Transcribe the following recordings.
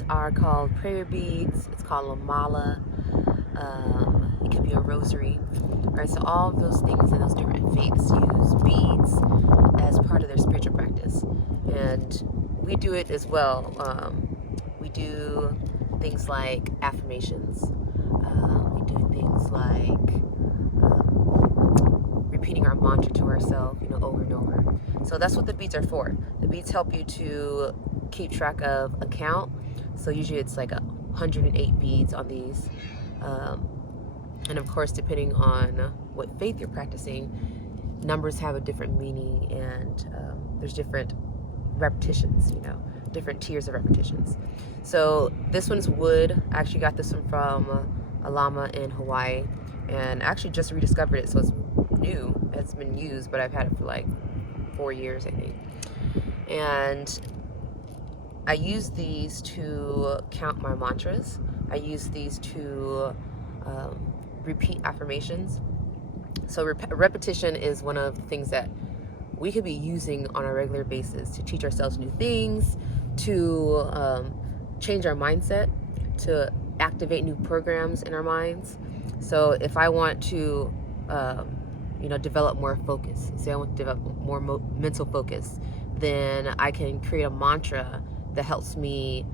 beads are called prayer beads. It's called a mala. It could be a rosary. All right, so all of those things and those different faiths use beads as part of their spiritual practice, and we do it as well. We do things like affirmations. We do things like repeating our mantra to ourselves, over and over. So that's what the beads are for. The beads help you to keep track of a count. So usually it's like 108 beads on these. And of course, depending on what faith you're practicing, numbers have a different meaning, and there's different repetitions, different tiers of repetitions. So this one's wood. I actually got this one from a llama in Hawaii, and I actually just rediscovered it, so it's new. It's been used, but I've had it for like 4 years, I think. And I use these to count my mantras. I use these to repeat affirmations. So repetition is one of the things that we could be using on a regular basis to teach ourselves new things, to change our mindset, to activate new programs in our minds. So if I want to develop more focus, say I want to develop more mental focus, then I can create a mantra that helps me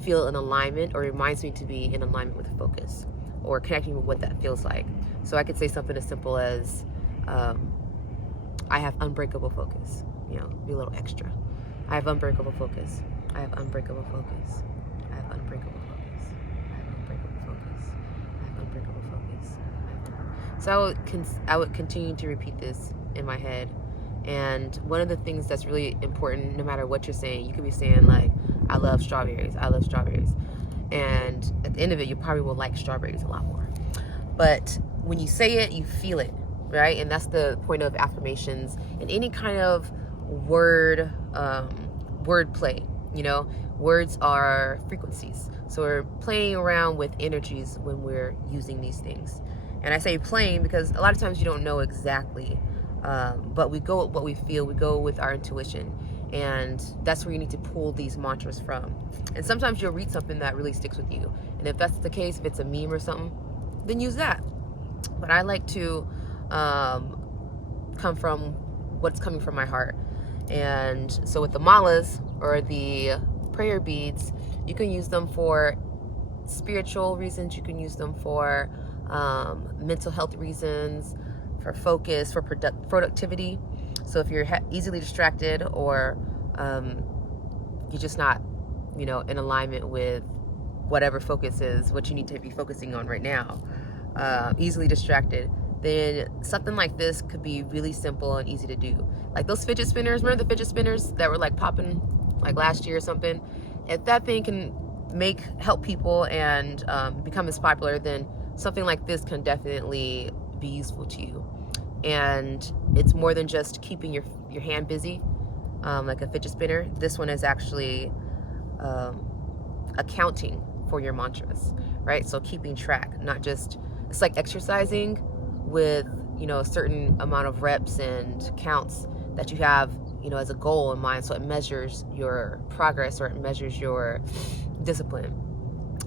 feel in alignment, or reminds me to be in alignment with focus, or connecting with what that feels like. So I could say something as simple as, I have unbreakable focus, be a little extra. I have unbreakable focus. I have unbreakable focus. I have unbreakable focus. I have unbreakable focus. I have unbreakable focus. So I would continue to repeat this in my head. And one of the things that's really important, no matter what you're saying, you could be saying like, I love strawberries. I love strawberries. And at the end of it, you probably will like strawberries a lot more. But when you say it, you feel it, right? And that's the point of affirmations and any kind of word play. Words are frequencies. So we're playing around with energies when we're using these things. And I say playing because a lot of times you don't know exactly, but we go with what we feel. We go with our intuition. And that's where you need to pull these mantras from. And sometimes you'll read something that really sticks with you. And if that's the case, if it's a meme or something, then use that. But I like to come from what's coming from my heart. And so with the malas, or the prayer beads, you can use them for spiritual reasons. You can use them for mental health reasons, for focus, for productivity. So if you're easily distracted, or you're just not, in alignment with whatever focus is, what you need to be focusing on right now, easily distracted, then something like this could be really simple and easy to do. Like those fidget spinners, remember the fidget spinners that were like popping like last year or something? If that thing can help people and become as popular, then something like this can definitely be useful to you. And it's more than just keeping your hand busy, like a fidget spinner. This one is actually accounting for your mantras, right? So keeping track, not just, it's like exercising with, a certain amount of reps and counts that you have, as a goal in mind. So it measures your progress, or it measures your discipline.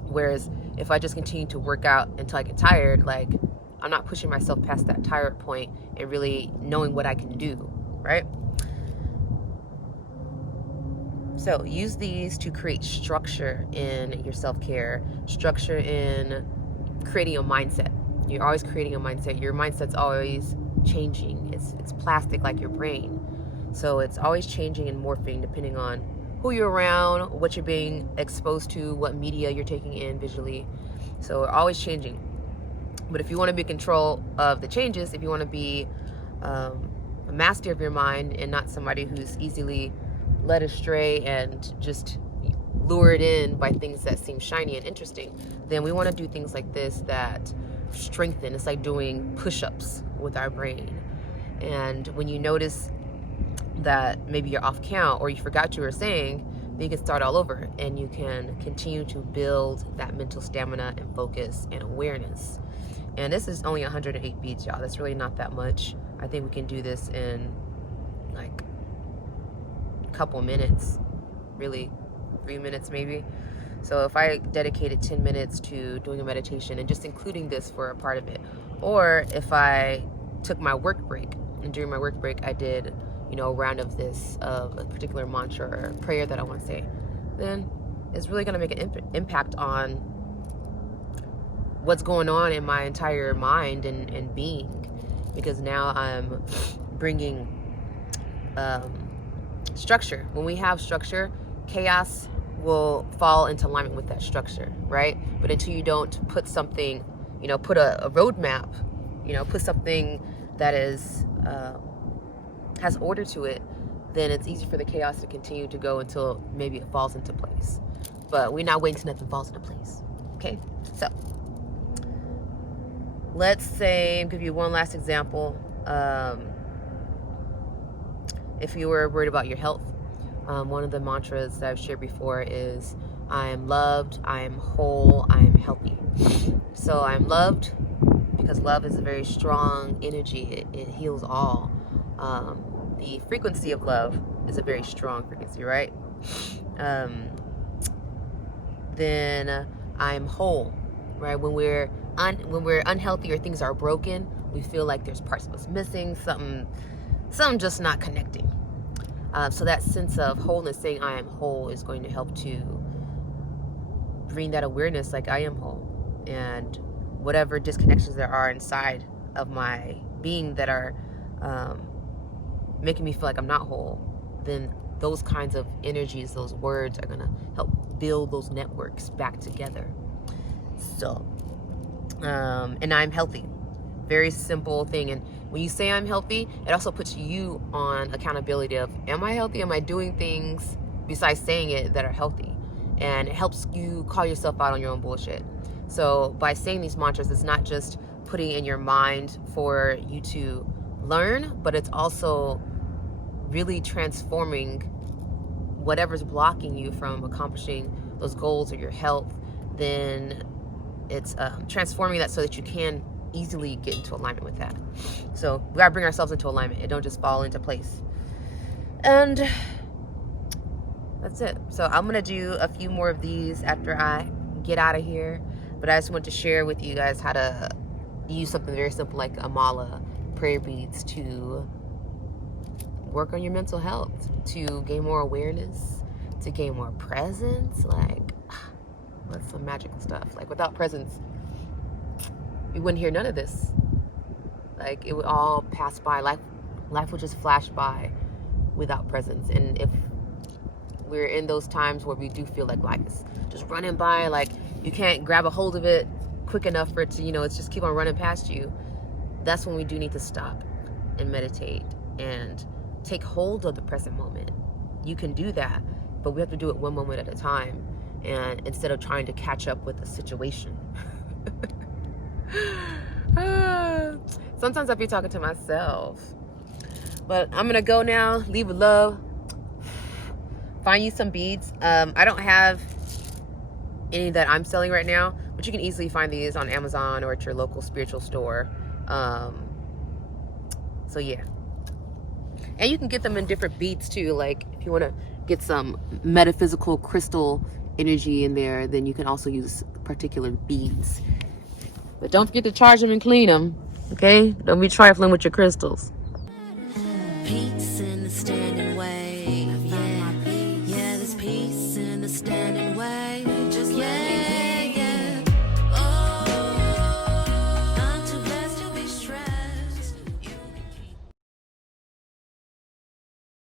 Whereas if I just continue to work out until I get tired, like, I'm not pushing myself past that tired point and really knowing what I can do, right? So use these to create structure in your self-care, structure in creating a mindset. You're always creating a mindset. Your mindset's always changing. It's plastic, like your brain. So it's always changing and morphing depending on who you're around, what you're being exposed to, what media you're taking in visually. So we're always changing. But if you want to be in control of the changes, if you want to be a master of your mind and not somebody who's easily led astray and just lured in by things that seem shiny and interesting, then we want to do things like this that strengthen. It's like doing push-ups with our brain. And when you notice that maybe you're off count, or you forgot what you were saying, then you can start all over, and you can continue to build that mental stamina and focus and awareness. And this is only 108 beads, y'all. That's really not that much. I think we can do this in like a couple minutes, really 3 minutes maybe. So if I dedicated 10 minutes to doing a meditation and just including this for a part of it, or if I took my work break and during my work break I did, a round of this, of a particular mantra or prayer that I want to say, then it's really going to make an impact on what's going on in my entire mind and being, because now I'm bringing structure. When we have structure, chaos will fall into alignment with that structure, right? But until you don't put something, put a roadmap, put something that is has order to it, then it's easy for the chaos to continue to go until maybe it falls into place. But we're not waiting till nothing falls into place. Okay, so let's say, I'll give you one last example. If you were worried about your health, one of the mantras that I've shared before is, I am loved, I am whole, I am healthy. So I'm loved because love is a very strong energy. It heals all. The frequency of love is a very strong frequency, right? Then I'm whole, right? When we're unhealthy or things are broken, we feel like there's parts of us missing, something just not connecting. So that sense of wholeness, saying I am whole, is going to help to bring that awareness, like I am whole, and whatever disconnections there are inside of my being that are making me feel like I'm not whole, then those kinds of energies, those words are going to help build those networks back together. So, and I'm healthy. Very simple thing. And when you say I'm healthy, it also puts you on accountability of, am I healthy? Am I doing things besides saying it that are healthy? And it helps you call yourself out on your own bullshit. So by saying these mantras, it's not just putting in your mind for you to learn, but it's also really transforming whatever's blocking you from accomplishing those goals or your health. Then it's transforming that so that you can easily get into alignment with that. So we gotta bring ourselves into alignment. It don't just fall into place. And that's it. So I'm gonna do a few more of these after I get out of here. But I just want to share with you guys how to use something very simple like a mala, prayer beads, to work on your mental health, to gain more awareness, to gain more presence. Like, that's some magical stuff. Like, without presence, you wouldn't hear none of this. Like, it would all pass by. Life would just flash by without presence. And if we're in those times where we do feel like life is just running by, like you can't grab a hold of it quick enough for it to, it's just keep on running past you, that's when we do need to stop and meditate and take hold of the present moment. You can do that, but we have to do it one moment at a time, and instead of trying to catch up with the situation. Sometimes I be talking to myself. But I'm gonna go now. Leave with love. Find you some beads. I don't have any that I'm selling right now, but you can easily find these on Amazon or at your local spiritual store. So yeah. And you can get them in different beads too. Like if you want to get some metaphysical crystal energy in there, then you can also use particular beads. But don't forget to charge them and clean them. Okay? Don't be trifling with your crystals.